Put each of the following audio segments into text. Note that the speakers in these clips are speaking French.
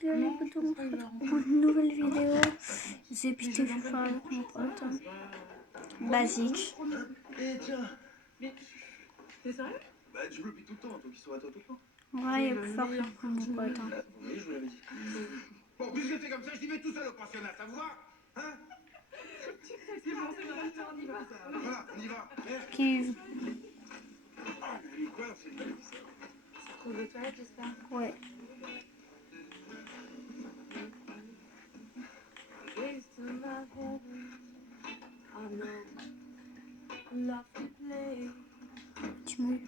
bien les potos, on se retrouve pour une nouvelle vidéo. J'ai pité FIFA avec mon pote. Basique. Et tiens. Mais t'es sérieux? Bah tu le piques tout le temps, toi qui sauras toi tout le temps. Ouais, il y a plus fort que mon pote. Oui, je vous l'avais dit. Bon, puisque c'est comme ça, je dis vais tout seul au pensionnat, ça vous va? Hein? C'est bon, on y va. Voilà, on y va. Qui... Ah, mais quoi, c'est lui qui dit ça? Tu trouves les toilettes, j'espère? Ouais. Tu me...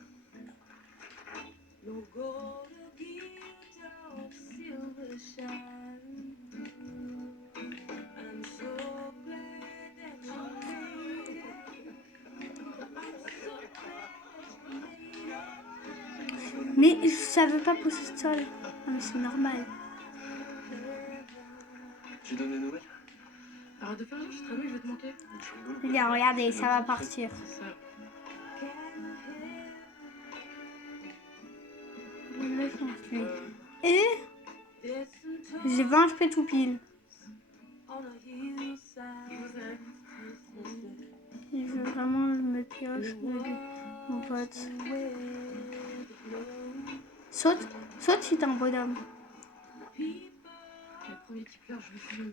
Mais je savais pas poser le sol. Non mais c'est normal. Tu donnes des nouvelles? Arrête de faire là, je suis très loin, je vais te manquer. Tu rigoles? Regarde, regardez, ça va partir. C'est ça. Et j'ai 20 HP tout pile. Il veut vraiment me pioche, mon pote. Saute, saute si t'es un bonhomme. Le premier qui pleure, je le fume.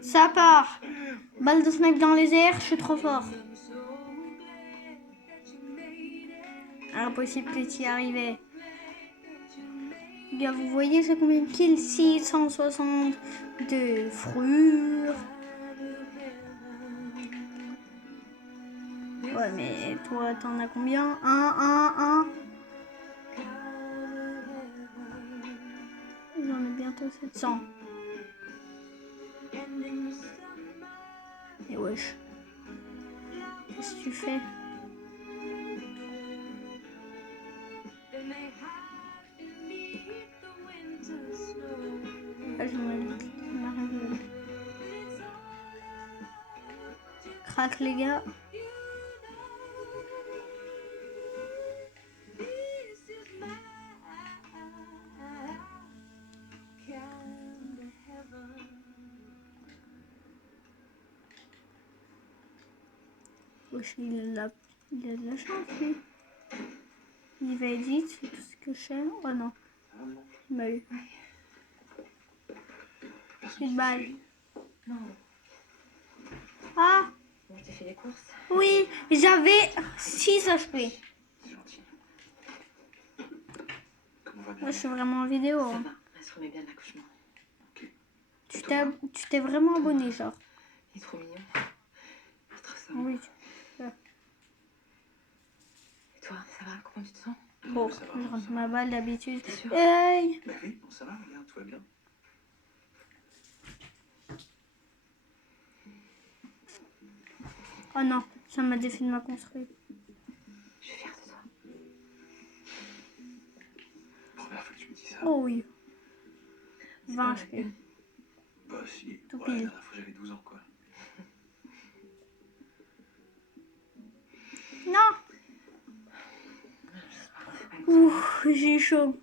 Ça part. Balle de snipe dans les airs, je suis trop fort. Impossible que tu y arrivais. Gars, vous voyez c'est combien de kills? 662 frures. Ouais, mais toi, t'en as combien? 1. J'en ai bientôt 700. Et wesh. Qu'est-ce que tu fais? Ah, je m'arrive. Crac les gars. Wesh, il a de la chance lui. Il va vite, c'est tout ce que je sais. Oh non. Il m'a eu. Une balle. Non. Ah Bon, je t'ai fait les courses. oui, j'avais 6 HP. C'est gentil. Comment va bien? Moi, je suis vraiment en vidéo. Ça Hein. va, elle se remet bien de l'accouchement. Ok. Tu t'es vraiment abonné, genre. Il est trop mignon. Trop ça. Oui. Et toi, ça va? Comment tu te sens? Bon, Ça va, je rentre ça ma balle d'habitude. T'es sûr? Hey. Bah oui, bon ça va, regarde, tout va bien. Oh non, ça m'a défait de ma construite. Je suis fière de toi. Première fois que tu me dis ça. Oh oui. C'est 20 pas HP. Bah si. Tout Ouais, pile. la dernière fois j'avais 12 ans quoi. Non. Ouh, j'ai chaud.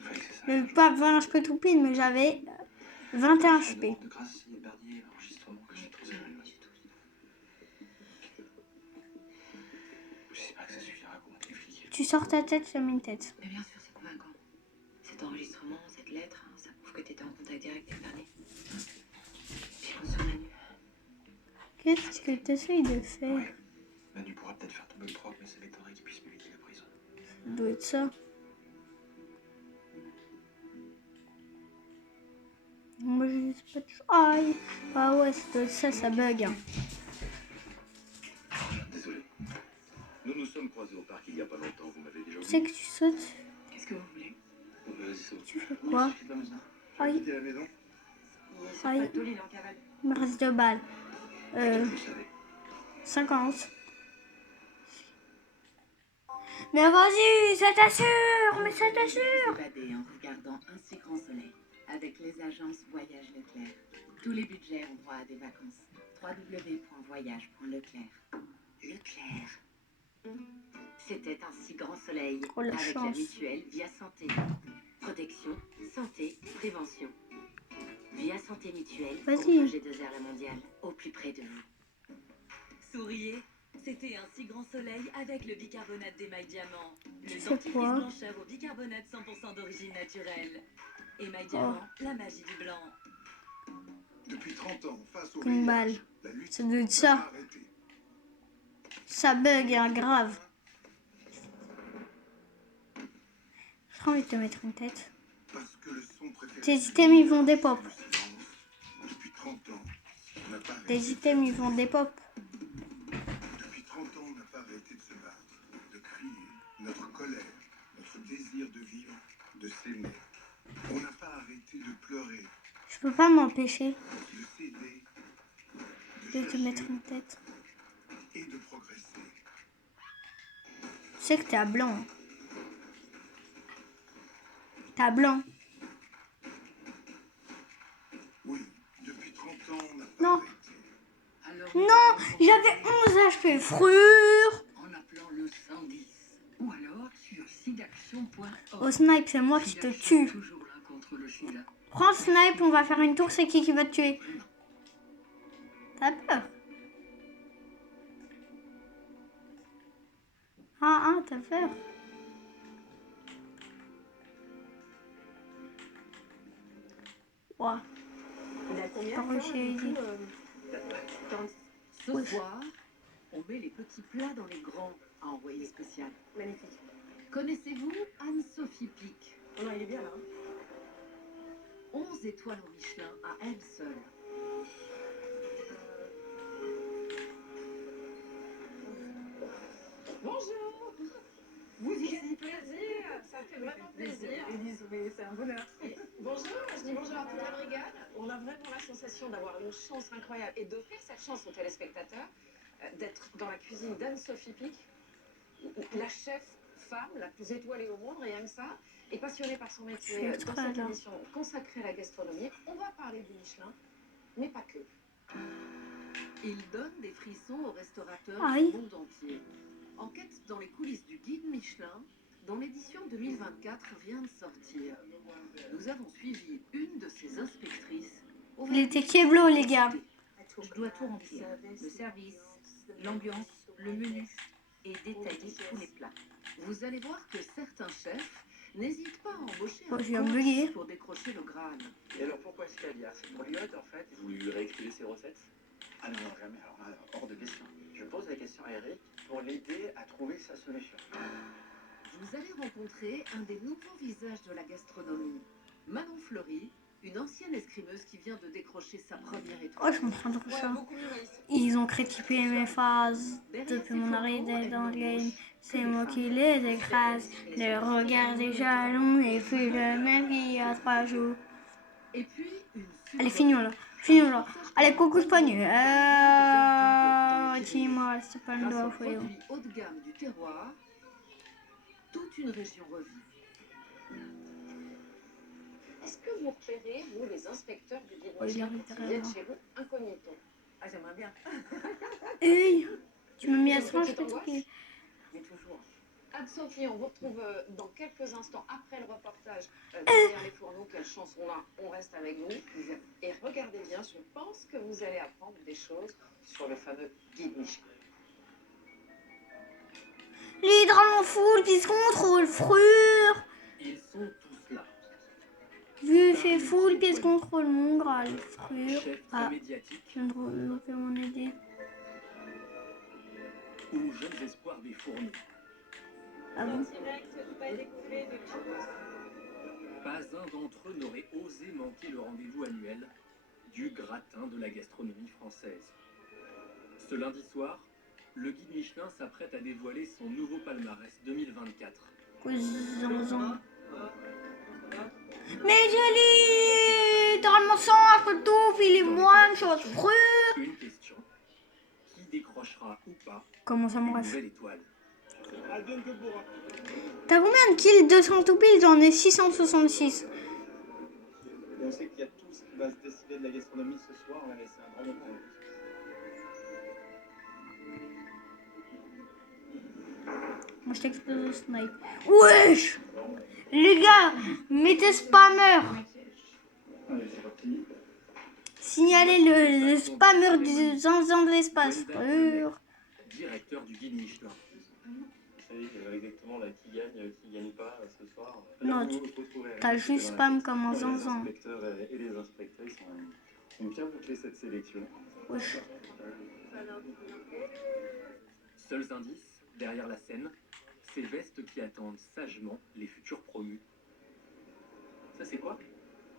Fallait que c'est ça. J'avais pas 20 HP tout pile, mais j'avais 21 HP. De grâce, signé Bernier, l'enregistrement que j'ai trop sérieux. J'espère que ça suffira pour mettre les flics. Tu sors ta tête, je mets une tête. Mais bien sûr, c'est convaincant. Cet enregistrement, cette lettre, hein, ça prouve que t'étais en contact direct avec Bernier. Puis on sur Manu. Qu'est-ce que tu essayes de faire? Ouais. Manu pourra peut-être faire tomber le proc, mais ça m'étonnerait qu'il puisse m'éviter la prison. Ça doit être ça. Moi, je sais pas de choses. Aïe. Ah ouais, ça doit être ça, ça bug. Hein. Désolé. Nous nous sommes croisés au parc il y a pas longtemps, vous m'avez déjà Tu sais que tu sautes? Qu'est-ce que vous voulez? Vas-y, saute. Tu fais quoi? Quitte la maison. Aïe. Quitter la maison. Il est sur Aïe. le plateau, il est en cavale. Il me reste 2 balles. Vous savez. 50. Mais vas-y, ça t'assure, mais ça t'assure. S'évader en regardant un si grand soleil avec les agences Voyage Leclerc. Tous les budgets ont droit à des vacances. www.voyage.leclerc. Leclerc. C'était un si grand soleil Oh, la avec la chance. mutuelle Via Santé. protection, santé, prévention. Via Santé Mutuelle, Vas-y. pour projet de la mondiale, au plus près de vous. Souriez, c'était un si grand soleil avec le bicarbonate d'émail diamant. Le fais dentifrice quoi blancheur au bicarbonate 100% d'origine naturelle. Émail diamant, la magie du blanc. Depuis 30 ans, face au Une VIH, balle. la lutte Ça doit être n'a ça. pas arrêté. Ça bug, hein, grave. J'ai envie de te mettre une tête. Parce que le son préféré Tes du items, ils VIH, vont des c'est pop. le silence. Depuis 30 ans, on n'a pas Tes arrêté. items, ils vont des pop. Depuis 30 ans, on n'a pas arrêté de se battre, de crier notre colère, notre désir de vivre, de s'aimer. On n'a pas arrêté de pleurer, Je peux pas m'empêcher de s'aider, de te mettre une tête. et de progresser. Tu sais que t'es à blanc. Hein. T'es à blanc. Oui, depuis 30 ans, on n'a pas Non. arrêté. Alors, Non, j'avais 11 HP. Frure. en appelant le 110 ou alors sur sidaction.org. Au snipe, c'est moi qui te Sidaction, tue. toujours là contre le sida. Prends snipe, on va faire une tour, c'est qui va te tuer? T'as peur? Ah, t'as peur? Ouah. Pas réussi à aider. Ce Oui. soir, on met les petits plats dans les grands à envoyer spécial. Magnifique. Connaissez-vous Anne-Sophie Pic? Non, il est bien là. 11 étoiles au Michelin à elle seule. Bonjour. Vous ici, plaisir. Ça fait vraiment plaisir. Élise, oui, c'est un bonheur. Bonjour, je dis bonjour à toute la brigade. On a vraiment la sensation d'avoir une chance incroyable et d'offrir cette chance aux téléspectateurs d'être dans la cuisine d'Anne-Sophie Pic, la chef femme la plus étoilée au monde, rien que ça, et passionnée par son métier. C'est Dans très cette bien. émission consacrée à la gastronomie, on va parler du Michelin, mais pas que. Il donne des frissons aux restaurateurs Aïe. du monde entier. Enquête dans les coulisses du guide Michelin, dont l'édition 2024 vient de sortir. Nous avons suivi une de ses inspectrices. au Il était vernis Keblo, les gars. Je dois tout remplir. Le service, l'ambiance, le menu et détailler tous les plats. Vous allez voir que certains chefs n'hésitent pas à embaucher Oh, un je viens de coach bugger. pour décrocher le Graal. Et alors pourquoi ce caviar? C'est pour Lyotte en fait? Vous lui réexpliquez ses recettes? Ah non, non, jamais, alors là, hors de question. Je pose la question à Eric pour l'aider à trouver sa solution. Vous allez rencontrer un des nouveaux visages de la gastronomie. Manon Fleury, une ancienne escrimeuse qui vient de décrocher sa première Oh, étoile. je me prends trop ça. beaucoup mieux, Maïs. Ils ont critiqué mes phases depuis mon arrivée dans le game. C'est moi qui les écrase. Le regard des jalons et puis le même qu'il y a 3 jours. Et puis, une Allez, finis-moi là. Finis-moi là. Allez, coucou Spagnu. Dis-moi, c'est pas le Grâce doigt aux au fouet. produits haut de gamme du terroir, toute une région revit. Est-ce que vous repérez, vous, les inspecteurs du guide Oui, Michelin, bien quand ils évidemment. viennent chez vous incognito? Ah, j'aimerais bien. Hey, tu m'as mis à Une ce range, petite angoisse, petit. mais toujours. Anne-Sophie, on vous retrouve dans quelques instants après le reportage derrière les fourneaux. Quelle chance on a, on reste avec vous. Et regardez bien, je pense que vous allez apprendre des choses sur le fameux guide Michelin. L'hydre en full, puis contrôle, frure. Ils sont tous là. Vu fait full, puis contrôle mon Graal, frure. Chef Ah, très médiatique je viens de relouper mon idée. ou jeunes espoirs des fourneaux. Ah bon? Pas un d'entre eux n'aurait osé manquer le rendez-vous annuel du gratin de la gastronomie française. Ce lundi soir, le guide Michelin s'apprête à dévoiler son nouveau palmarès 2024. Cousin. Mais Jelly, normalement sans que tout, il est moins chose, frure. Une question. Qui décrochera ou pas Comment ça me une reste? nouvelle étoile? T'as combien de kills? 200 tout pile, j'en ai 666. On sait qu'il y a tout ce qui va se décider de la gastronomie ce soir. On va laisser un grand moment. Moi, je t'explose au snipe. Wesh! Les gars, mettez spammer. Allez, c'est parti. Signalez le spammer du zinzin de l'espace. Directeur du guide Michelin. Vous savez exactement là, qui gagne pas ce soir. Non, t'as juste spam comme un Les zinzin. inspecteurs et les inspectrices ont bien bouclé cette sélection. Wesh. Seuls indices, derrière la scène, ces vestes qui attendent sagement les futurs promus. Ça c'est quoi?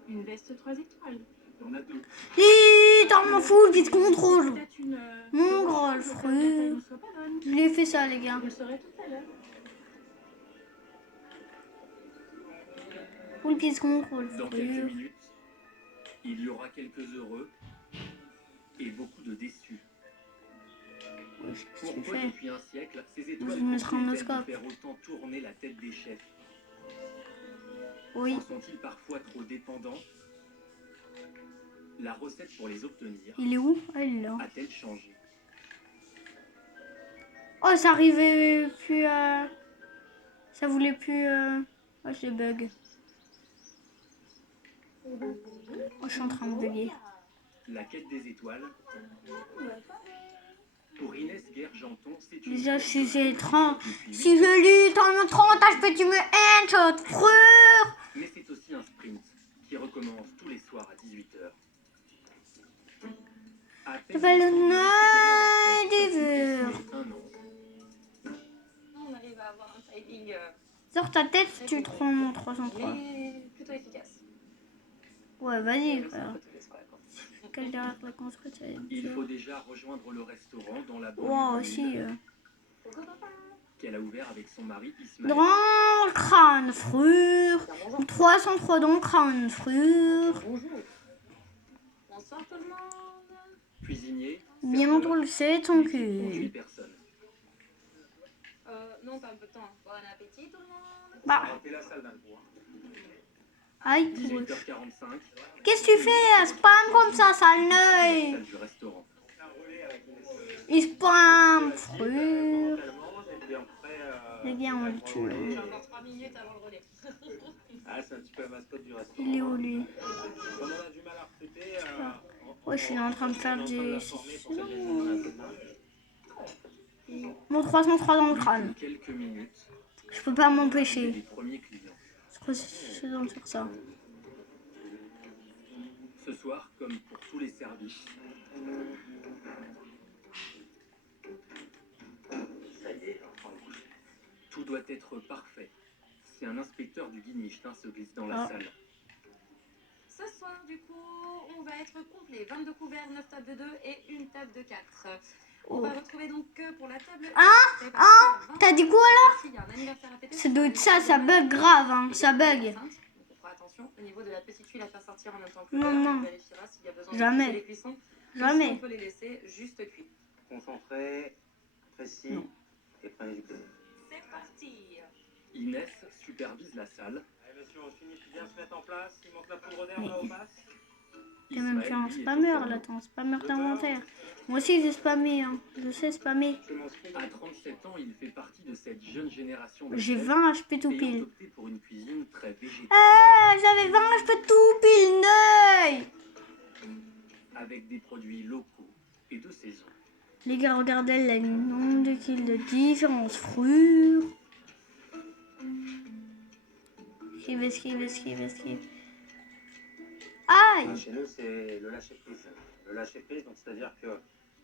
Une veste 3 étoiles. On a deux. T'en m'en fous, le vide contrôle. Peut-être une. Mon gros frère. Ne soit pas bonne. Je lui ai fait ça, les gars. Vous le saurez tout à l'heure. Full pièce contrôle, Dans quelques frère. minutes, il y aura quelques heureux et beaucoup de déçus. Wesh, qu'est-ce que tu Pourquoi fais? depuis un siècle, ces Je étoiles vais mettre un continuent-elles de oscope. faire autant tourner la tête des chefs? Oui. En sont-ils parfois trop dépendants? La recette pour les obtenir Il est où? Ah, il est là. a-t-elle changé? Oh, ça arrivait plus à... Ça voulait plus... Oh, je bug. Oh, je suis en train de bugger. La quête des étoiles. Pour Inès Guerre-Janton, c'est une Déjà, course si de j'ai 30... depuis Si je lis 30 HP, tu me headshot, frère. Mais c'est aussi un sprint qui recommence tous les soirs à 18h. Je vais le night diver. On arrive à avoir un timing Sors ta tête si tu te rends mon 303. mais plutôt efficace. Ouais, vas-y, C'est un frère. peu tout laisse pas, quoi. Quelle derrière la construite, ça va être Il dur. faut déjà rejoindre le restaurant dans la Wow, banlieue aussi. qu'elle a ouvert avec son mari Ismaël. Dans le crâne, frère. 303 dans le crâne, frère. Bonjour. Bonsoir tout le monde. Cuisinier, Bientôt le sait ton l'équipe compte cul. 8 personnes. Non, pas un peu de temps. Bon appétit tout le monde. Bah, Remplis la salle d'un coup. aïe. 18h45, Qu'est-ce que tu fais? Spam comme ça, sale la nœud. salle du restaurant. Il spam, frère. Et puis après, Les gars, on va le tuer. J'ai encore 3 minutes avant le relais. ah, c'est un petit peu la mascotte du restaurant. Il est où, lui? Comme on a du mal à recruter, Ouais, je suis en train de faire on est en train de des... la former pour qu'elle vienne prendre un coup de main. Mon 303 dans le crâne. Quelques minutes, Je peux pas et m'empêcher. les premiers clients. Je suis dans sur ça. Ce soir, comme pour tous les services, tout doit être parfait. Si un inspecteur du guide Michelin se glisse dans la Ah. salle, Ce soir, du coup, on va être complet. 22 couverts, 9 tables de 2 et une table de 4. On Oh. va retrouver donc pour la table. T'as dit quoi là? Il y a un anniversaire à fêter. Ça doit être ça bug grave, hein. Ça bug. Donc on fera attention au niveau de la petite huile à faire sortir en même temps que Non, l'heure. non. On vérifiera s'il y a besoin Jamais. de pousser les cuissons. On Jamais. peut les laisser juste cuits. Concentré, précis Non. et prenez du plaisir. C'est parti. Inès supervise la salle. Allez, monsieur, on finit de bien se mettre en place. Il manque la poudre d'air là au passe. T'as même fait un Ismaël, lui, est au spammer fourneau. là, t'es un spammer d'inventaire. Moi aussi j'ai spammé, hein. Je sais spammer. À 37 ans, il fait partie de cette jeune génération de J'ai chefs 20 HP tout ayant pile. opté pour une cuisine très végétale, Ah, j'avais 20 HP tout pile, nœud. avec des produits locaux et de saison. Les gars, regardez le nombre de kills de différence, frère. Esquive. Aïe. Chez nous, c'est le lâcher prise. Le lâcher prise, donc c'est-à-dire que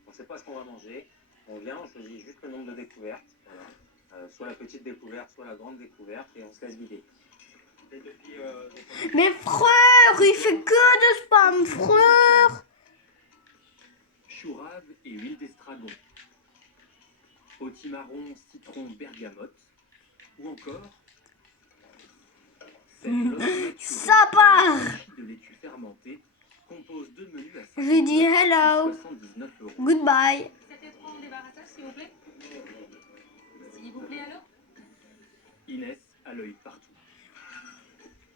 on ne sait pas ce qu'on va manger. On vient, on choisit juste le nombre de découvertes. Voilà. Soit la petite découverte, soit la grande découverte, et on se laisse guider. Et depuis, Mais frère, il fait que de spam, frère. Chourave et huile d'estragon. Potimarron, citron, bergamote. Ou encore... cette lotte naturelle Ça part. de laitue fermentée compose deux menus à Je lui dis hello. 79 €. Goodbye. C'était trop en débarrassage, s'il vous plaît. S'il vous plaît, alors. Inès a l'œil partout.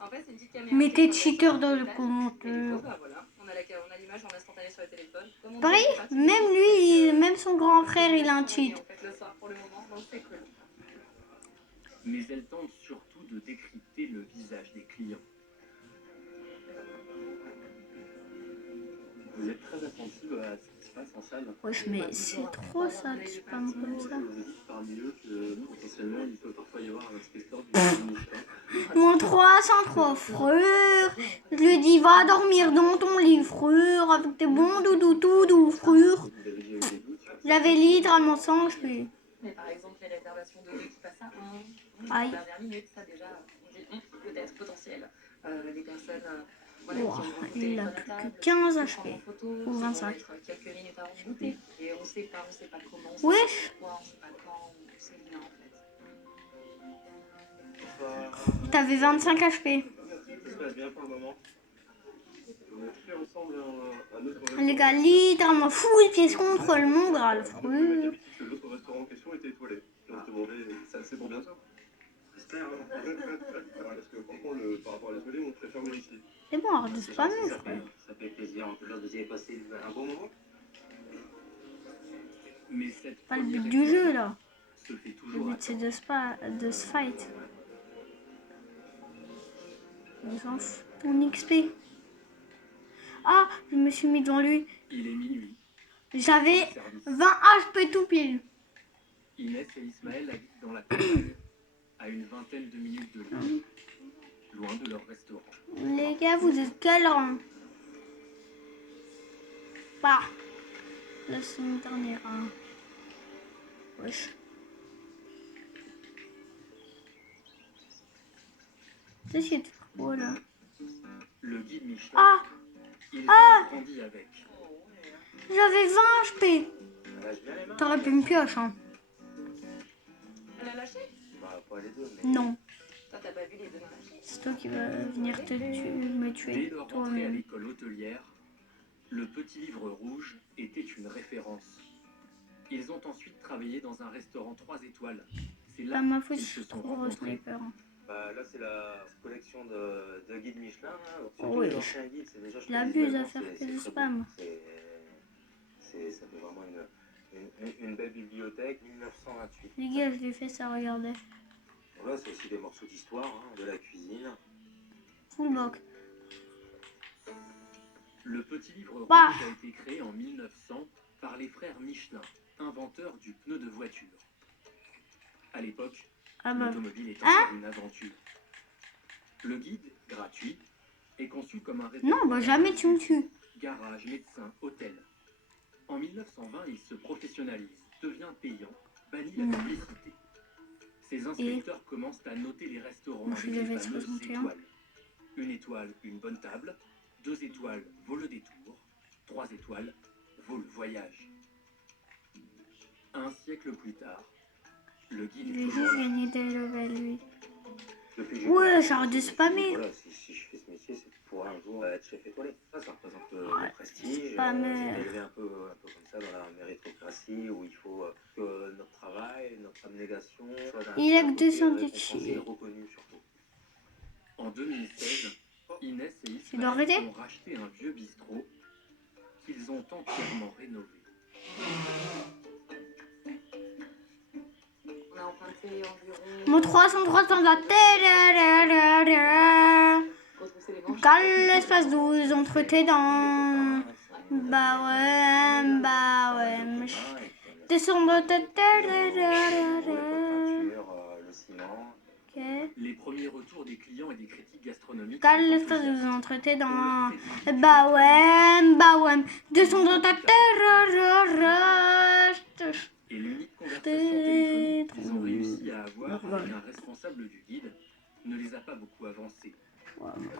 En fait, c'est une petite caméra. Mettez qui est cheater sur dans le téléphone. commentaire. Et du coup, bah, voilà, on a l'image en instantané sur le téléphone. Comme on Pareil, dit, c'est même lui, même son grand frère, il a un cheat. En fait, le soir pour le moment, donc c'est cool. mais elle tente surtout de décrypter le visage des clients. Vous êtes très attentive à ce qui se passe en salle. Wesh, mais c'est trop ça de spam comme ça. Vous dites parmi eux que potentiellement il peut parfois y avoir un inspecteur du Michelin. Mon 303 frère, je lui dis va dormir dans ton lit frère, avec tes bons doudous tout doux frère. Vous avez déjà eu des doutes sur J'avais littéralement 100 HP. Mais par exemple, les réservations de qui passent à 1, Aïe. dernière minute, ça déjà, on dit peut-être potentiel. Les personnes Wow, qui ont votre il téléphone a à plus table, que 15 qui HP. prennent en photo, Ou qui vont 25. mettre quelques minutes avant de rebooter. Et on sait pas comment, on sait Wesh. pas pourquoi, on sait pas quand, c'est rien en fait. T'avais 25 HP. ça se passe bien pour le moment. On a fait ensemble un autre Les gars, littéralement full pièce contre mon Graal frère. que l'autre restaurant en question était étoilé. Et on se demandait, c'est pour bientôt. J'espère. Parce que franchement, par rapport à l'étoilé, on préfère modifier. C'est bon, arrête de spammer frère. Ça fait plaisir. En tout cas, vous avez passé un bon moment. Mais cette Pas le but première du jeu expérience là. se fait Le toujours but c'est de se fight. On s'en fout. Mon XP. Ah, je me suis mis devant lui. Il est minuit. J'avais Service. 20 HP tout pile. Inès et Ismaël habitent dans la campagne, à une vingtaine de minutes de Lyon, loin de leur restaurant. Les gars, vous êtes quel rang? Bah. La semaine dernière. Hein. Wesh. Qu'est-ce qu'il y a de quoi là? Le guide Michelin, Ah, il Ah grandit avec. j'avais 20 HP. Lâche bien les mains. T'aurais pu me pioche, hein? Elle a lâché? Bah, pas les deux, mais. Non. Toi, t'as pas vu les deux lâcher? C'est toi qui vas venir me Dès tuer. leur rentrée à Toi-même. l'école hôtelière, le petit livre rouge était une référence. Ils ont ensuite travaillé dans un restaurant 3 étoiles. C'est là Pas ma faute, qu'ils je se suis sont trop gros rencontrés. sniper. Hein. Bah, là, c'est la collection de guides Michelin. Hein. Donc, Oh, surtout oui. les anciens guides, c'est déjà. Il abuse à faire que du spam. Ça fait vraiment une belle bibliothèque. 1928. Les gars, je l'ai fait ça, regardez. Voilà, c'est aussi des morceaux d'histoire, hein, de la cuisine. Full box. Le petit livre rouge Bah. a été créé en 1900 par les frères Michelin, inventeurs du pneu de voiture. À l'époque, Ah bah. l'automobile est Hein? encore une aventure. Le guide, gratuit, est conçu comme un Non, bah jamais tu me tues. garage, médecin, hôtel. En 1920, il se professionnalise, devient payant, bannit la publicité. Ces inspecteurs commencent à noter les restaurants Moi, je avec suis les level fameuses 61. étoiles. Une étoile, une bonne table. 2 étoiles, vaut le détour. 3 étoiles, vaut le voyage. Un siècle plus tard, le guide Il est est toujours juste là. gagné des levels, lui. Depuis que j'ai Ouais, commencé, j'arrête de je me suis dit, spammer. Voilà, si je fais ce métier, c'est pour un jour être chef étoilé. Ça représente Ouais, le prestige. spammer. C'est élevé un peu comme ça dans la méritocratie où il faut que notre travail, notre abnégation soit d'un Il a que côté 200 récompensé et dessus. reconnu surtout. En 2016, Inès et Tu dois arrêter? Ismaël ont racheté un vieux bistrot qu'ils ont entièrement rénové. On a emprunté environ. Mon 303 dans la tête. Retrousser les manches. Cale l'espace 12 entre tes dents. Bah ouais. Descendre ta tête. Le ciment. Ok. Les premiers retours des clients et des critiques gastronomiques Cale sont l'espace 12 enthousiastes. entre tes Pour dents. leur fait du Bah ouais. Descendre ta tête. Et l'unique conversation téléphonique qu'ils ont réussi à avoir avec un responsable du guide ne les a pas beaucoup avancés.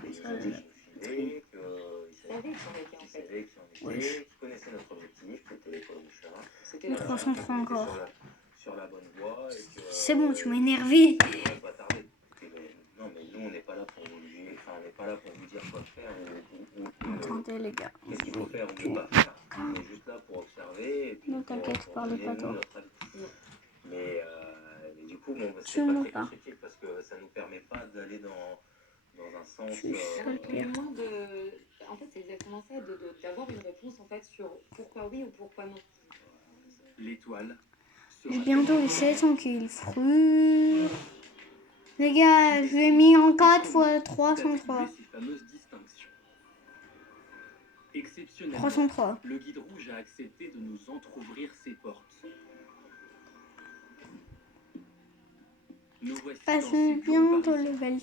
Ils savaient qui on était, qui connaissaient notre objectif, qui était l'école Michelin. C'était Le la 303 encore. Sur la bonne voie. Et que, C'est bon, tu m'as énervé. on va pas tarder. Non, mais nous, on n'est pas là pour vous juger, enfin, on n'est pas là pour vous dire quoi faire ou Attendez, les gars. qu'est-ce qu'il faut faire ou ne pas faire. On est juste là pour observer et puis Ne t'inquiète, pour parle donner, pas, nous, toi. notre avis. Mais du coup, bon, Tu c'est pas m'en très pas. constructif parce que ça nous permet pas d'aller dans un sens. Je suis seule pire. moins de. En fait, c'est exactement ça, d'avoir une réponse en fait sur pourquoi oui ou pourquoi non. L'étoile J'ai sera bientôt les 700 kills. Fruits. Les gars, je l'ai mis en 4 fois d'attribuer 303. ces fameuses distinctions. Exceptionnellement, 303. le guide rouge a accepté de nous entrouvrir ses portes. Nous voici dans ses Passons bureaux bientôt parisiens. le level.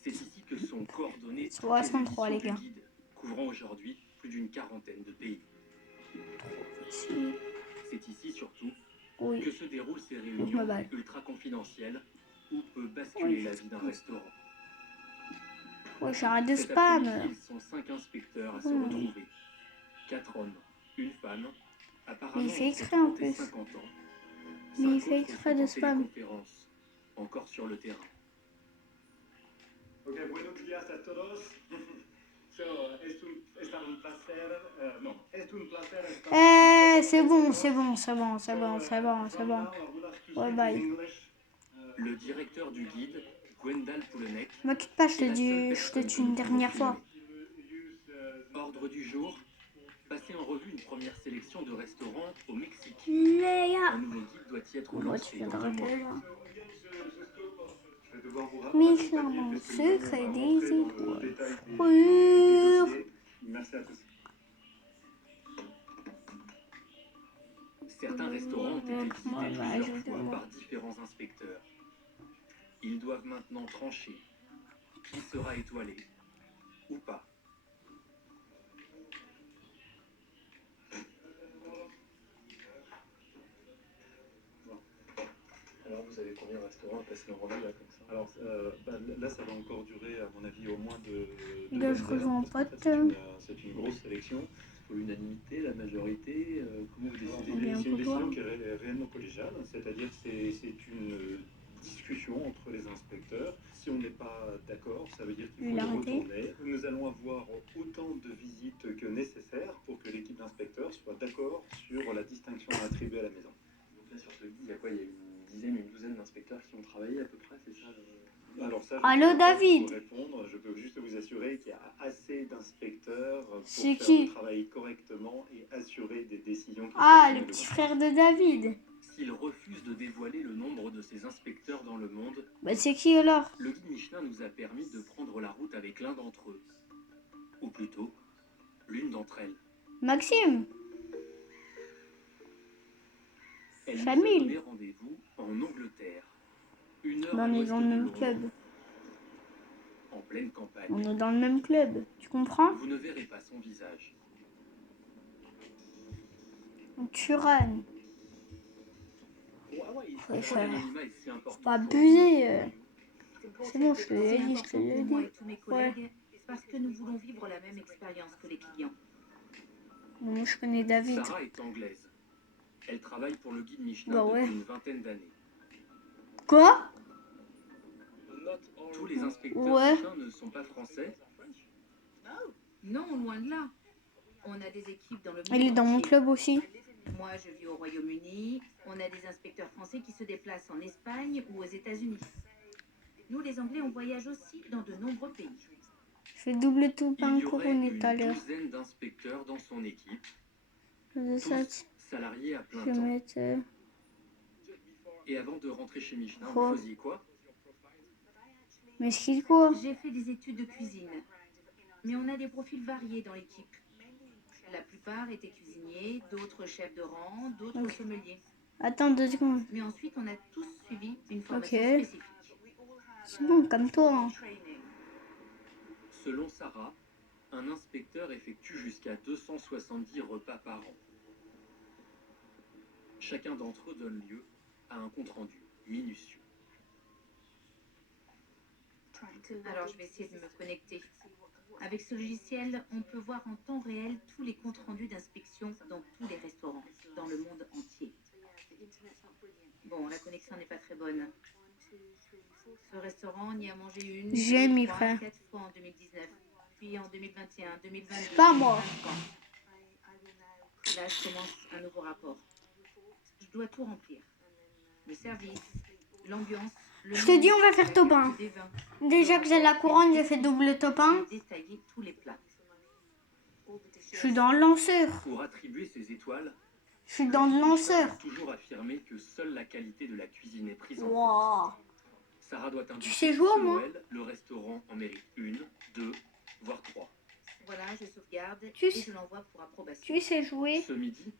C'est ici que sont coordonnées toutes les 63, éditions les gars. du guide, couvrant aujourd'hui plus d'une quarantaine de pays. Si. C'est ici surtout Oui. que se déroulent ces Je réunions me balle. ultra confidentielles où peut basculer Oui. la vie d'un restaurant. Ouais, j'arrête de Cet spam. après-midi, ils sont 5 inspecteurs à se Oui. retrouver. 4 hommes, une femme, apparemment Mais il fait entre exprès, en 30 et plus. 50 ans. Mais 5 il fait autres exprès sont de en spam. téléconférence, encore sur le terrain. Ok, buenos días a todos. So, es un placer, no, es un placer estar C'est bon, c'est bon, c'est bon, c'est bon, c'est bon, c'est bon. Ouais, bye. Le directeur du guide, Gwendal Poulenec, M'occupe pas, est la seule je te personne tue une qui dernière peut fois. filmer. Ordre du jour, passer en revue une première sélection de restaurants au Mexique. Les gars. Un nouveau guide doit y être Moi, tu lancé viens dans 2 mois. d'arrêter là. Je vais devoir vous rappeler Mission parce que secret nous des allons rentrer dans le détail des étoiles. dossiers. Merci à tous. Certains restaurants ont été visités Moi, bah, plusieurs je fois demande. par différents inspecteurs. Ils doivent maintenant trancher qui sera étoilé ou pas. Alors vous avez combien de restaurants à passer en revue là comme ça? Alors là, ça va encore durer, à mon avis, au moins de Là, je bonnes heures, rejoins parce qu'en pote. fait, c'est une grosse sélection. L'unanimité, la majorité, comment vous décidez? Bien C'est une pour toi. décision qui est réellement collégiale, c'est-à-dire que c'est une discussion entre les inspecteurs. Si on n'est pas d'accord, ça veut dire qu'il Il faut a le arrêté. retourner. Nous allons avoir autant de visites que nécessaire pour que l'équipe d'inspecteurs soit d'accord sur la distinction attribuée à la maison. Donc là sur ce guide, il y a quoi? Il y a une dizaine, une douzaine d'inspecteurs qui ont travaillé à peu près, c'est ça? Alors ça, Allô, je peux pas David. vous répondre. Je peux juste vous assurer qu'il y a assez d'inspecteurs pour C'est faire qui? le travail correctement et assurer des décisions qui Ah, soient le prises petit de frère de David. S'il refuse de dévoiler le nombre de ses inspecteurs dans le monde, Bah, c'est qui alors? le guide Michelin nous a permis de prendre la route avec l'un d'entre eux. Ou plutôt, l'une d'entre elles. Maxime. Elle Famille. nous a donné rendez-vous en Angleterre. 1 heure Bah, à on est l'ouest dans le de même Londres, club. en pleine campagne. On est dans le même club. Tu comprends? Vous ne verrez pas son visage. Turan. Pourquoi faire. l'anonymat est si important Faut pas pour abuser. vous? C'est bon, je te l'ai C'est dit, je te important l'ai pour moi et dit. tous mes Ouais. collègues parce que nous voulons vivre la même expérience que les clients. Bon, moi, je connais David. Sarah est anglaise. Elle travaille pour le guide Michelin Bah ouais. depuis une vingtaine d'années. Quoi? Tous les inspecteurs Ouais. Michelin ne sont pas français. Non, loin de là. On a des équipes dans le monde Il est dans mon entier. club aussi. Moi, je vis au Royaume-Uni. On a des inspecteurs français qui se déplacent en Espagne ou aux États-Unis. Nous, les Anglais, on voyage aussi dans de nombreux pays. Je fais double tout Il pain y aurait couronné une tout à l'heure. douzaine d'inspecteurs dans son équipe, De ça, tous salariés à plein je vais temps. mettre. Et avant de rentrer chez Michelin, Quoi? vous faisiez quoi? Mais ce qu'il quoi? J'ai fait des études de cuisine. Mais on a des profils variés dans l'équipe. La plupart étaient cuisiniers, d'autres chefs de rang, d'autres Ok. sommeliers. Attends 2 secondes. Mais ensuite, on a tous suivi une formation Ok. spécifique. C'est bon, comme toi. Hein. Selon Sarah, un inspecteur effectue jusqu'à 270 repas par an. Chacun d'entre eux donne lieu à un compte-rendu minutieux. Alors, je vais essayer de me connecter. Avec ce logiciel, on peut voir en temps réel tous les comptes rendus d'inspection dans tous les restaurants, dans le monde entier. Bon, la connexion n'est pas très bonne. Ce restaurant, on y a mangé une, J'ai deux, mis, trois, frère. 4 fois en 2019, puis en 2021, 2022, Pas moi. 2023. Là, je commence un nouveau rapport. Je dois tout remplir. Le service, l'ambiance, le Je te dis, on va faire top 1. des vins. Déjà que j'ai la couronne, j'ai fait double top 1. Et détailler tous les plats. Je suis dans le lanceur. Pour attribuer ces étoiles, Je suis dans le lanceur. toujours affirmer que seule la qualité de la cuisine est prise en compte. Wow. Sarah doit indiquer Tu sais jouer, selon moi? elle, le restaurant en mérite 1, 2, voire 3. Voilà, je sauvegarde Tu et sais- je l'envoie pour approbation. Tu sais jouer? Ce midi,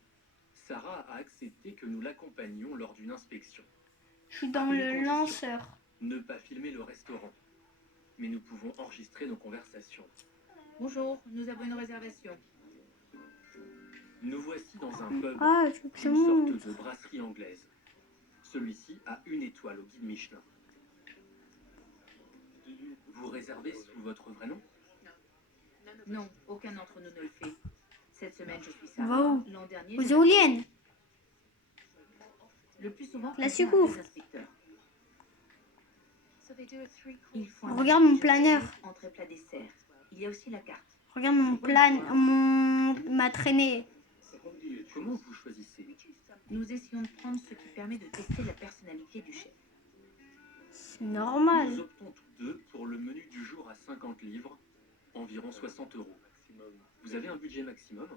Sarah a accepté que nous l'accompagnions lors d'une inspection. Je suis dans Une le condition. lanceur. Ne pas filmer le restaurant. Mais nous pouvons enregistrer nos conversations. Bonjour, nous avons une réservation. Nous voici dans un pub, Ah, je veux que je une sorte monte. de brasserie anglaise. Celui-ci a 1 étoile au guide Michelin. Vous réservez sous votre vrai nom? Non, aucun d'entre nous ne le fait. Cette semaine, je suis Sarah. Wow. L'an dernier, Aux je- éoliennes. Le plus souvent, La on vient Sugouf. avec les inspecteurs. Ils font un Regarde menu mon planeur. déjeuner, entrée, plat, dessert. Il y a aussi la carte. Regarde ma traînée. Comment vous choisissez? Nous essayons de prendre ce qui permet de tester la personnalité du chef. C'est normal. Nous optons tous deux pour le menu du jour à 50 livres, environ 60 €. Vous avez un budget maximum?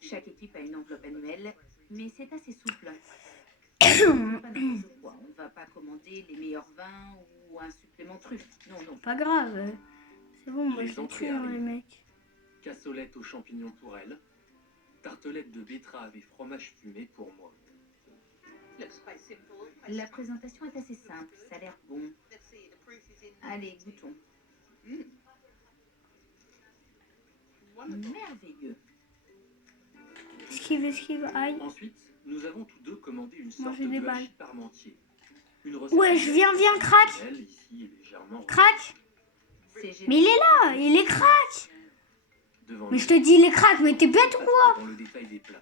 Chaque équipe a une enveloppe annuelle, mais c'est assez souple. On ne fait pas n'importe quoi. On ne va pas commander les meilleurs vins ou un supplément truffe. Non, non. Pas grave. C'est bon, moi Les je les entrées tue, hein, les arrivent. mecs. Cassolette aux champignons pour elle, tartelette de betterave et fromage fumé pour moi. La présentation est assez simple. Ça a l'air bon. Allez, goûtons. Merveilleux. Esquive, aïe. Ensuite, nous avons tous deux commandé une Moi, sorte j'ai des de balles. hachis parmentier. Une recette Ouais, je viens, crac. Elle, ici, est légèrement Crac. C'est génial. Mais il est là, il est crac. devant Mais nous. je te dis, il est crac, mais t'es bête ou quoi? Dans le détail des plats.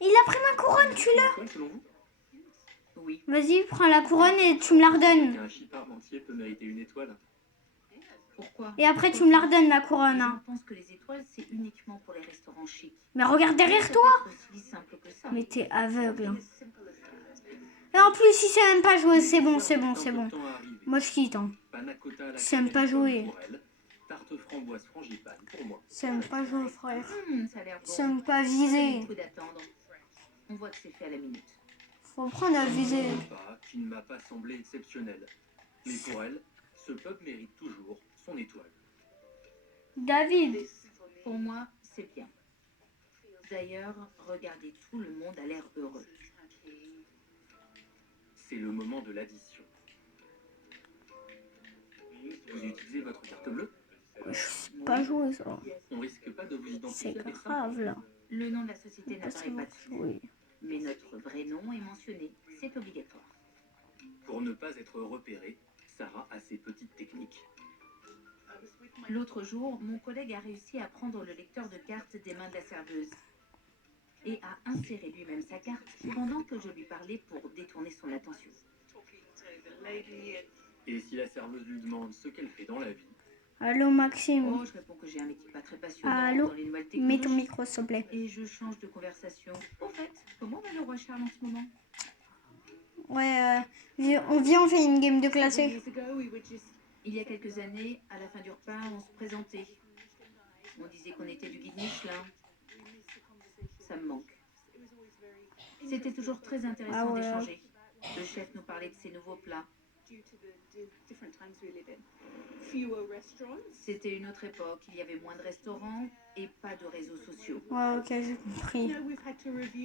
Il a pris ma couronne, tu l'as. Une étoile, selon vous? Oui. Vas-y, prends la couronne et tu me la redonnes. Un hachis parmentier peut mériter 1 étoile. Pourquoi? Et après, tu me la redonnes, ma couronne. Je Hein. pense que les étoiles, c'est uniquement pour les restaurants chics. Mais regarde derrière Ça toi. peut être aussi simple que ça. Mais t'es aveugle. Hein. Et en plus, il sait même pas jouer. C'est bon, c'est bon, c'est bon. Tant à arriver. Moi, je quitte. Hein. Panna cotta à la Ça aime pas cannelle jouer. pour elle, tarte framboise frangipane pour moi. Ça aime pas jouer, frère. Ça a l'air bon. Ça aime pas Il viser. faut d'attendre. On voit que c'est fait à la minute. Faut prendre à viser. Un repas qui ne m'a pas semblé exceptionnel. Mais pour elle, ce pub mérite toujours son étoile. David. Pour moi, c'est bien. D'ailleurs, regardez, tout le monde a l'air heureux. C'est le moment de l'addition. Vous utilisez votre carte bleue? Je sais pas jouer, ça. On risque pas de vous identifier C'est avec ça? grave, là. Le nom de la société Pas n'apparaît pas dessus. jouer. Mais notre vrai nom est mentionné. C'est obligatoire. Pour ne pas être repéré, Sarah a ses petites techniques. L'autre jour, mon collègue a réussi à prendre le lecteur de cartes des mains de la serveuse et a inséré lui-même sa carte pendant que je lui parlais pour détourner son attention. Et si la serveuse lui demande ce qu'elle fait dans la vie, Allô, Maxime. Oh, je réponds que j'ai un métier pas très passionnant Allô, dans les nouvelles mets ton technologies. micro, s'il te plaît. Et je change de conversation. Au fait, comment va le roi Charles en ce moment? Ouais, on vient, on fait une game de classé. Il y a quelques années, à la fin du repas, on se présentait. On disait qu'on était du guide Michelin. Ça me manque. C'était toujours très intéressant Ah ouais. d'échanger. Le chef nous parlait de ses nouveaux plats. C'était une autre époque, il y avait moins de restaurants et pas de réseaux sociaux. Ouais, ok, j'ai compris.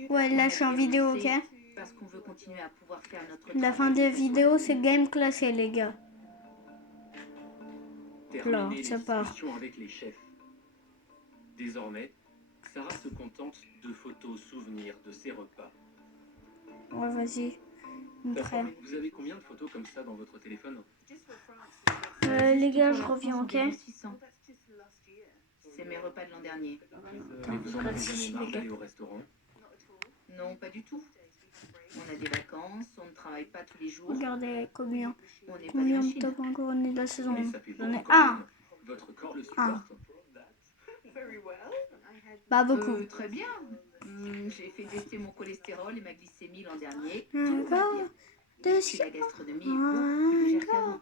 Ouais, là, je suis en vidéo, ok? Parce qu'on veut continuer à pouvoir faire notre La fin travail des vidéos, c'est game classé, les gars. terminer les ça part. discussions avec les chefs. Désormais, Sarah se contente de photos souvenirs de ses repas. Ouais, vas-y. Mon frère. Vous avez combien de photos comme ça dans votre téléphone? Les gars, je reviens, ok? 600. C'est mes repas de l'an dernier. Mais vous en avez si, jamais marre les gars. d'aller au restaurant? Non, pas du tout. On a des vacances, on ne travaille pas tous les jours. Regardez combien. On n'est pas des Combien de machines. top encore on est de la saison Mais ça fait J'en ai beaucoup quand un. même. Votre corps le supporte. Pas beaucoup. Très bien. J'ai fait tester mon cholestérol et ma glycémie l'an dernier. Encore deux Puis la gastronomie est beaucoup plus légère qu'avant.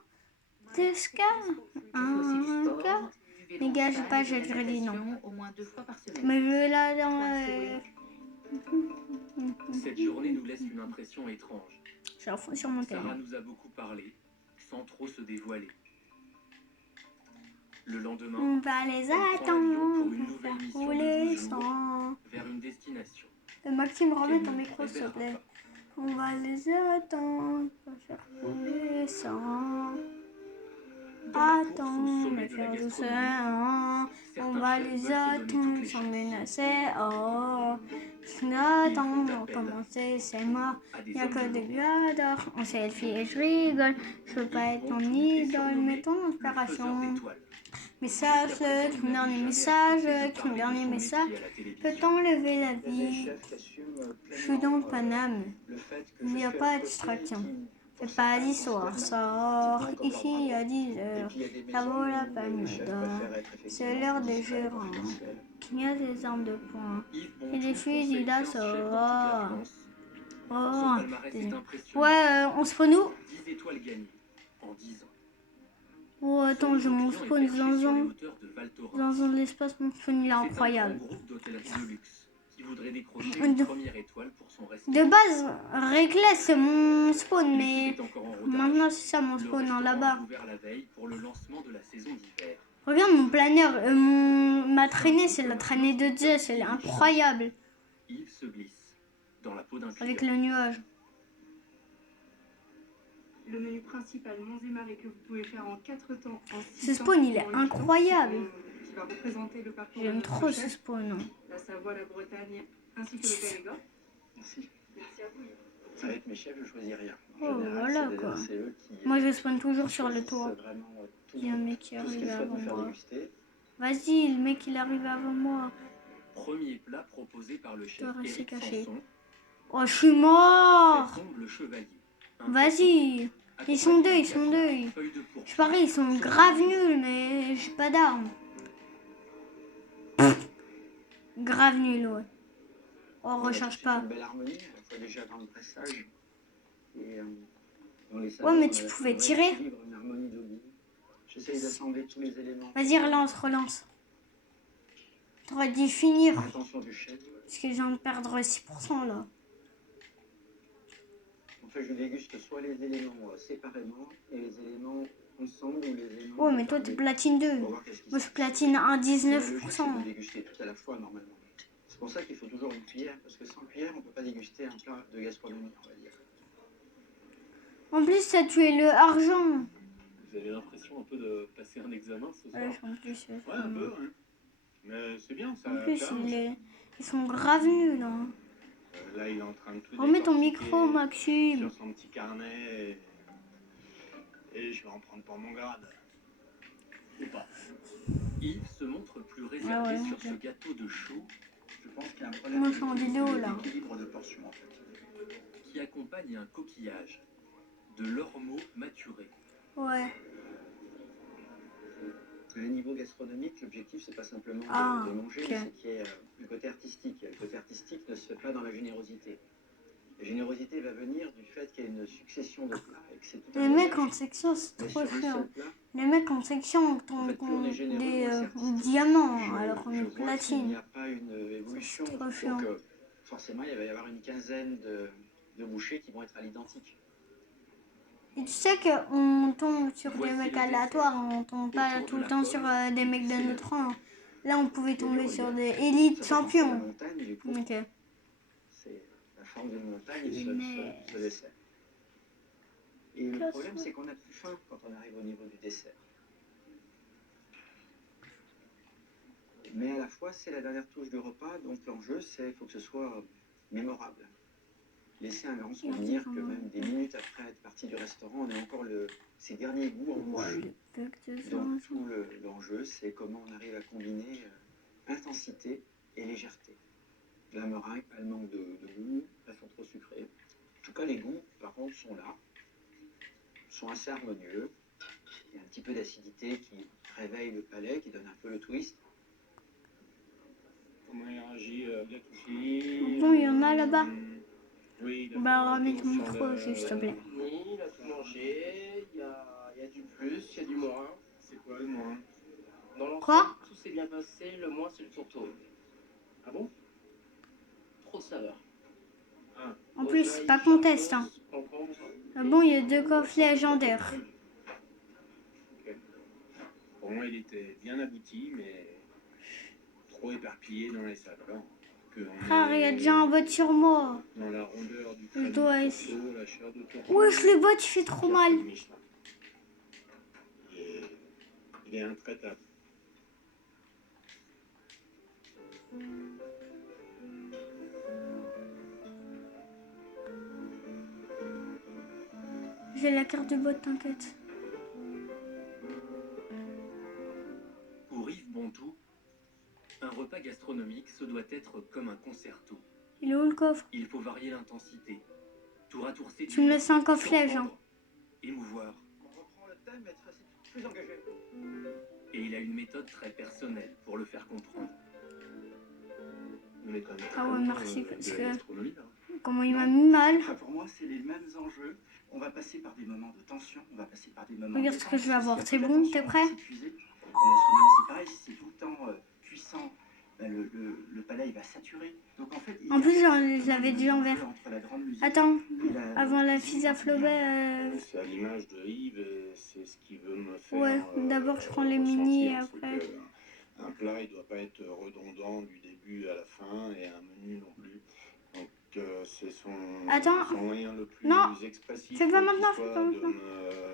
deux ska. Je fais aussi du sport, Encore. du vélo Les gars, en j'ai salle pas, et de j'ai la crédit, non. natation au moins 2 fois par semaine. Mais je vais là dans. Cette journée nous laisse une impression étrange. J'ai un fond sur mon Sarah téléphone. nous a beaucoup parlé, sans trop se dévoiler. Le lendemain, On va les elle prend l'avion pour attendre, une on nouvelle va mission de rouler 12 jours sans. vers une destination. Maxime, remets qu'elle ton ne micro s'il te révélera plaît. pas. On va les attendre, on va faire rouler sans. Dans la course au Attends, sommet mais de la faire gastronomie, doucement. On certains va chefs les veulent se donner toutes attendre les sans chances. menacer. Oh, Ils attends, font on appel commencer, c'est mort. à des Y'a hommes que de des l'ombre j'adore. On selfie et je rigole. Je veux pas Ils être vont ton tout et idole, surnommer mais ton le faiseur inspiration. d'étoiles. Message, Jusqu'à présent, il ton n'avait dernier jamais message, accepté de ton parler de dernier son message. métier à la télévision. Peut enlever la Il y a des vie. chefs qui assument Je suis dans le Paname. le fait que Il n'y je a suis pas à de côté distraction. qui, pour C'est pas certains, 10 soirs, considèrent sort typiquement comme ici leur à 10 Et heures. puis il y a des Ça maisons vaut la où peine les de chefs dormir. préfèrent être C'est effectivement l'heure plus des discrets, gérants. confidentiels. Il y a des armes de poing. Yves Et des Bonjour fusils conseille 15 d'assaut. chefs dans toute la France. Son Oh. palmarès est impressionnant. Ouais, on spawn où? 10 étoiles gagnées en 10 ans. Oh, attends, j'ai mon spawn Zanzan. Zanzan de l'espace, mon spawn il est incroyable. C'est un grand groupe d'hôtellerie de luxe qui voudrait décrocher De- une première étoile pour son restaurant. De base, Reckless c'est mon spawn, mais L'équipe est encore en rodage. maintenant c'est ça mon Le spawn restaurant là-bas. a ouvert la veille pour le lancement de la saison d'hiver. Regarde mon planeur, ma traînée, c'est la traînée de Zeus, elle est incroyable. Yves se glisse dans la peau d'un client. Avec le nuage. Le menu principal, Monts et Marais, que vous pouvez faire en 4 temps. En 6 Ce spawn, il est temps, incroyable. Qui va représenter le parcours J'aime de notre trop ce chef, spawn. la Savoie, la Bretagne, ainsi que le Périgord. Merci. Merci à vous. Avec mes chefs, je choisis rien. En Oh, général, voilà, c'est quoi. c'est eux qui, Moi je spawn toujours sur le choisissent toit. vraiment tout, Il y a un mec qui tout ce arrive qu'ils souhaitent avant me faire moi. déguster. Vas-y, le mec il arrive avant moi. Premier plat proposé par le chef Dois rester Éric caché. Sanson. Oh, je suis mort. Fait tombe le chevalier. Un Vas-y. Ils sont deux, ils sont deux. feuille de pourpre. Je parie, ils sont grave nuls, mais j'ai pas d'armes. Grave nul, ouais. Oh, recharge C'est pas. une belle harmonie, à la fois déjà dans le pressage et dans les Ouais, saveurs, mais on tu a pouvais un vrai tirer. équilibre, une harmonie de goût. J'essaye d'assembler tous les éléments. Vas-y, relance, relance. T'aurais dû finir. Attention du chef. Parce que je viens de perdre 6% là. En fait, je déguste soit les éléments séparément et les éléments ensemble ou les éléments. Ouais, mais toi, t'es platine 2. Pour voir qu'est-ce qui Moi, se je passe. platine La logique, 1,19%. c'est de déguster tout à la fois normalement. C'est pour ça qu'il faut toujours une cuillère, parce que sans cuillère, on ne peut pas déguster un plat de gastronomie, on va dire. En plus, ça tué le argent. Vous avez l'impression un peu de passer un examen ce soir? Ouais, en plus, Ouais, un peu, hein. Mais c'est bien, ça. en plus challenge. ils sont grave nuls. Hein. Là, il est en train de tout Remets ton décortiquer micro, Maxime. sur son petit carnet et je vais en prendre pour mon grade. Ou pas. Yves se montre plus réservé ouais, sur ok. ce gâteau de chou Je pense qu'il y a un problème Moi, je suis en vidéo, là. d'équilibre de portions en fait. qui accompagne un coquillage de l'ormeau maturé. Ouais. À un niveau gastronomique, l'objectif, c'est pas simplement Ah, de manger, ok. mais c'est qu'il y ait le côté artistique. Et le côté artistique ne se fait pas dans la générosité. La générosité va venir du fait qu'il y a une succession de plats. Et que c'est tout un Les mecs mélange. en section, c'est Mais trop sur un chiant. seul plat, Les mecs en section en ont fait, plus on est généreux, des moins c'est artistique. diamants, alors qu'on je est vois qu'il platine. n'y a pas une évolution. C'est trop chiant. Donc, forcément, il va y avoir une quinzaine de bouchées qui vont être à l'identique. Et tu sais qu'on tombe sur Voici des mecs le aléatoires, on tombe pas Autour tout de le la temps pomme, sur des mecs de c'est notre rang. Là, on pouvait tomber D'ailleurs, sur il des y a- élites ça fait penser à la champions. montagne et les pots. Ok. C'est la forme d'une montagne et Mais- ce dessert. Et le Qu'est-ce problème, que- c'est qu'on a plus faim quand on arrive au niveau du dessert. Mais à la fois, c'est la dernière touche du repas, donc l'enjeu, c'est qu'il faut que ce soit mémorable. Laisser un grand souvenir que même des minutes après être parti du restaurant, on a encore ces derniers goûts en bouche. Ouais, le pec de Donc ça. tout l'enjeu, c'est comment on arrive à combiner intensité et légèreté. La meringue, elle manque de goût, elles sont trop sucrées. En tout cas, les goûts, par contre, sont là, sont assez harmonieux. Il y a un petit peu d'acidité qui réveille le palais, qui donne un peu le twist. Comment il réagit? Bien touché. Bon, il y en a là-bas. Oui, il a Bah, fait remets ton sur micro, le- s'il te plaît. Oui, il a tout mangé, il y a du plus, il y a du moins. C'est quoi le moins? Dans l'ensemble, Quoi? tout s'est bien passé, le moins c'est le tourteau. Ah bon? Trop de saveur. En plus, c'est pas qu'on teste. Hein. Concombre. Ah bon, il y a 2 coffres légendaires. restaurant, il était bien abouti, mais trop éparpillé dans les salles. Frère, il y a déjà un bot sur moi. Dans la rondeur du Je dois essayer. Porto, la chair de tourteau, Wesh, le bot, il fait trop mal. Michelin. Il est intraitable. J'ai la carte du bot, t'inquiète. Pour Yves Bontou, un repas gastronomique, ce doit être comme un concerto. Il est où le coffre? Il faut varier l'intensité, tout ratourcer. Tu me laisses un coffre-lège, hein. Émouvoir. On reprend le thème, être plus engagé. Et il a une méthode très personnelle pour le faire comprendre. On est quand même Ah ouais, merci, de parce la que... gastronomie, là. Comment il m'a mis mal. Enfin, pour moi, c'est les mêmes enjeux. On va passer par des moments de tension, on va passer par des moments Regarde de ce que je vais avoir, tension. c'est bon, t'es prêt? C'est pareil, si c'est tout le temps puissant, ben le palais il va saturer. Donc en fait, En plus, je l'avais dit en vert. Attends, avant la pizza Flaubert. C'est à l'image de Yves et c'est ce qu'il veut me faire. Ouais, d'abord je prends les mini et ressentir, après. c'est que un plat, il doit pas être redondant du début à la fin et un menu non plus. Donc c'est son moyen le plus expressif fais pas qui maintenant, soit fais pas maintenant.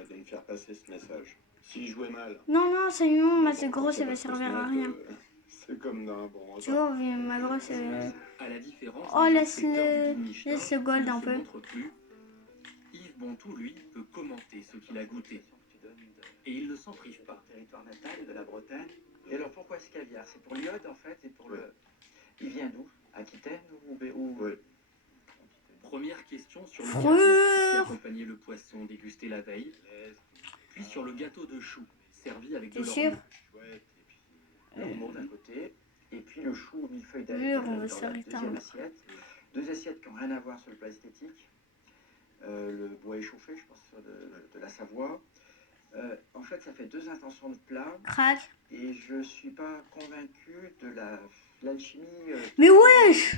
de me faire passer ce message. S'il jouait mal. Non, non, c'est non, ma c'est gros, ça va servir à rien. C'est comme dans un bon repas. Tu vois, vu ma grosse. À la différence Oh, des laisse inspecteurs du guide Michelin, le gold qui un ne se peu. montrent plus, Yves Bontou, lui, peut commenter ce qu'il a goûté. Et il ne s'en prive pas. Territoire natal de la Bretagne. Et alors pourquoi ce caviar? C'est pour l'iode en fait et pour le. Il vient d'où? Aquitaine ou Oui. Première question sur le Frère. caviar qui accompagnait le poisson dégusté la veille, puis sur le gâteau de chou servi avec de T'es sûr? l'ormeau d'un côté, et puis le chou au millefeuille Jure, d'algue on dans va la servir deuxième tard. assiette. Deux assiettes qui n'ont rien à voir sur le plan esthétique. Le bois échauffé, je pense, de la Savoie. En fait, ça fait deux intentions de plat. Crac. Et je suis pas convaincu de l'alchimie. Mais wesh!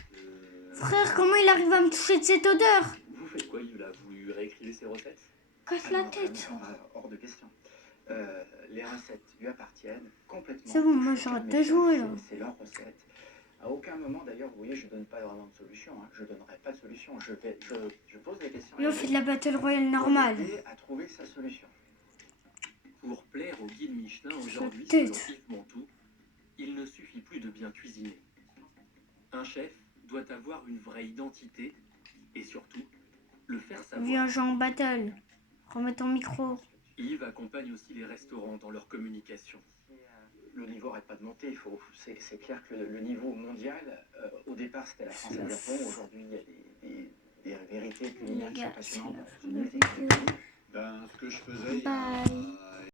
Frère, comment il arrive à me toucher de cette odeur? Vous faites quoi, Yves, là? Vous réécrivez ces recettes? Casse la tête. Hors de question. Les recettes lui appartiennent complètement. C'est bon, moi j'arrête de jouer là. C'est leur recette. À aucun moment, d'ailleurs, vous voyez, je ne donne pas vraiment de solution. Hein. Je ne donnerai pas de solution. Je pose des questions. Et on fait de la battle royale normale. À trouver sa solution. Pour plaire au guide Michelin aujourd'hui, tête. selon Yves Bontou, il ne suffit plus de bien cuisiner. Un chef doit avoir une vraie identité et surtout le faire savoir. Viens jouer en battle. Remets ton micro. Yves accompagne aussi les restaurants dans leur communication. Le niveau n'arrête pas de monter. C'est clair que le niveau mondial, au départ, c'était la France et le Japon. Aujourd'hui, il y a des vérités culinaires qui sont passionnantes. Ben, ce que je faisais. Bye.